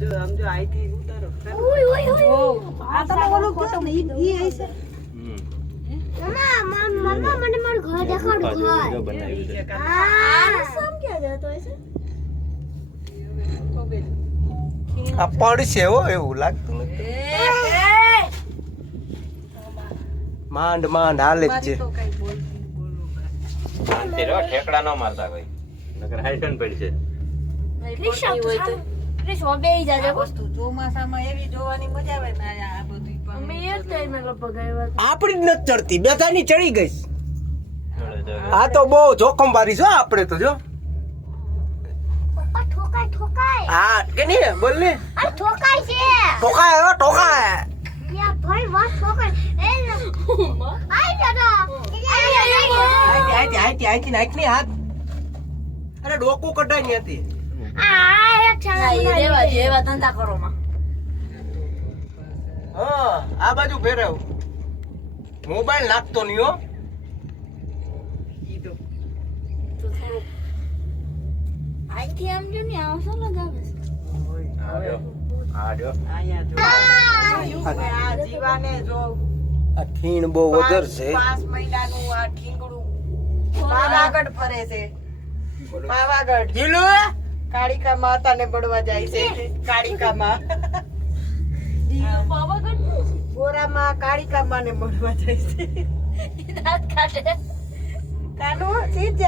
સમજો આઈથી ઉતારો ઓય ઓય ઓય આ તમે ઓલો ફોટો ઈ આઈ છે મમ્મા મને મારું ઘર દેખાડો ઘર બનાવ્યું છે આ સમ ક્યાં જતો છે આ પડશે હો એવું લાગતું નથી માંડ માંડ હાલે જ છે શાંતિ રહો ઠેકડા ન મારતા કોઈ નકર હાઈફન પડશે પ્લીઝ ઓબેઈ જાજો વસ્તુ ચોમાસામાં એવી જોવાની મજા આવે ને આ બધું અમે એ ટાઈમે લગભગ આવ્યા આપડી જ નથી ચડતી બેતાની ચડી ગઈ આ તો બહુ જોખમ વાળી છો આપણે તો જો પપ્પા ઠોકાય હા કે નહીં બોલ ને આ ઠોકાય છે ઠોકાય હો ઠોકાય યા ભાઈ વાત ઠોકાય એ આઈ દાદા આઈતી નાખની હાથ અરે ડોકું કઢાઈ ની હતી આ એક ચાલા રેવા જેવા ધંધા કરો માં હા આ બાજુ ફેરવ મોબાઈલ નાખતો નહીં હો તો થોડું આઈથી આમ જો ને આવસો લગાવે આ જો અહીંયા જો આ જીવાને જો આ થીણ બહુ વધારે છે 5 મહિનાનું આ ઠીંગડું પાવાગઢ ફરે છે પાવાગઢ જીલુ કાળિકા માતાને બળવા જાય છે કાળિકામાં ગોરામાં કાળિકા માને બળવા જાય છે દાંત કાઢે કાનો સીધ